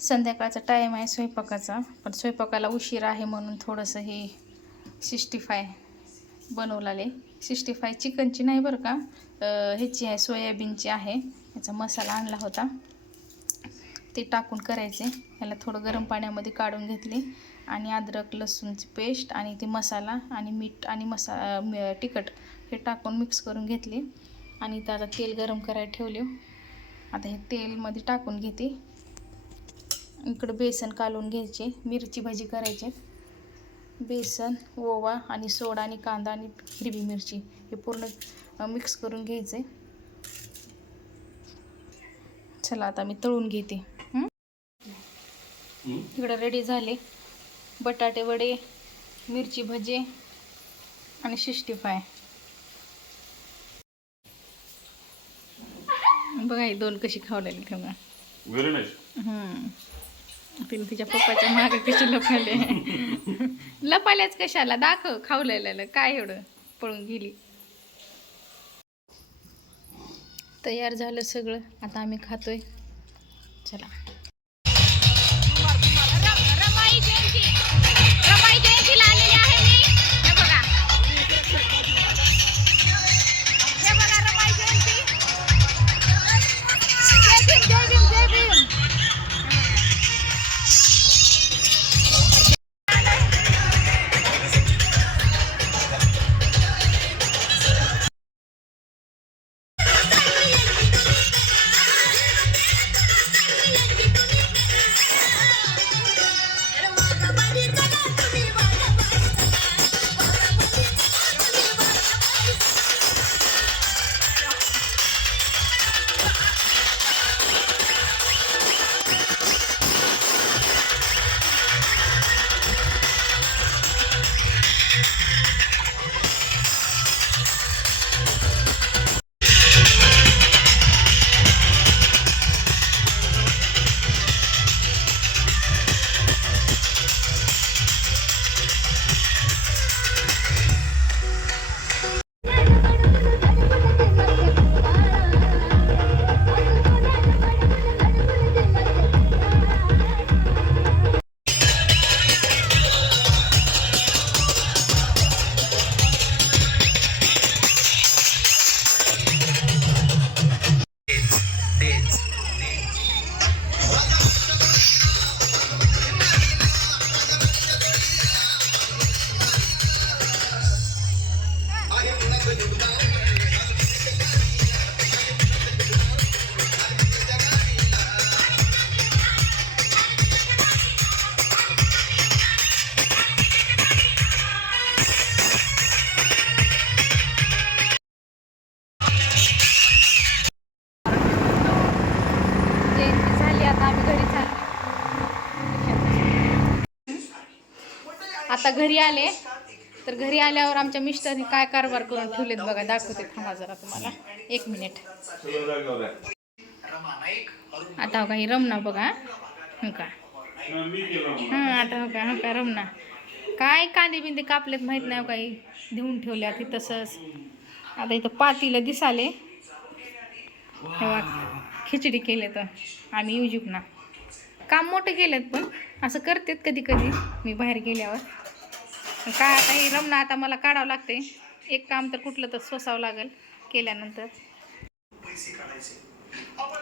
संध्याकाळचा टाईम आहे स्वयंपाकाचा, पण स्वयंपाकाला उशीर आहे म्हणून थोडंसं हे 65 बनवलेले. 65 चिकनची नाही बरं का, ह्याची आहे, सोयाबीनची आहे. याचा मसाला आणला होता, ते टाकून करायचे. ह्याला थोडं गरम पाण्यामध्ये काढून घेतली आणि अद्रक लसूणची पेस्ट आणि ते मसाला आणि मीठ आणि तिखट हे टाकून मिक्स करून घेतली. आणि इथं आता तेल गरम करायला ठेवले. आता हे तेलमध्ये टाकून घेते. इकडं बेसन कालवून घ्यायचे, मिरची भाजी करायची. बेसन, ओवा आणि सोडा आणि कांदा आणि हिरवी मिरची हे पूर्ण मिक्स करून घ्यायचे. चला आता मी तळून घेते. इकडं रेडी झाले बटाटे वडे, मिरची भजी आणि 65. बघा ही दोन कशी खावलेली ठेवा. Very nice. तिने तिच्या पप्पाच्या मागे कशी लपाले. लपाल्याच कशाला, दाखव खावलेलं काय एवढं पळून गेली. तयार झालं सगळं, आता आम्ही खातोय. चला. आता घरी आले, तर घरी आल्यावर आमच्या मिस्टरने काय कारभार करून ठेवलेत बघा, दाखवते थांबा जरा तुम्हाला 1 मिनिट. आता हो का ही रमना बघा, हो का आता हो का रमना काय कांदे बिंदे कापलेत माहित नाही काही देऊन ठेवल्या ती तसंच. आता इथं पातीला दिसाले तेव्हा खिचडी केले, तर आम्ही युजुक ना काम मोठे केलेत, पण असं करतेत कधी कधी मी बाहेर गेल्यावर. काय आता हे रमना आता मला काढावं लागते, एक काम तर कुठलं तर सोसावं लागेल केल्यानंतर.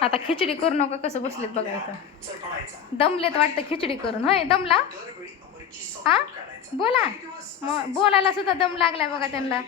आता खिचडी करू नका कसं बसलेत बघा इथं, दमलेत वाटतं खिचडी करून. होय दमला, हा बोला, बोलायला सुद्धा दम लागलाय बघा त्यांना.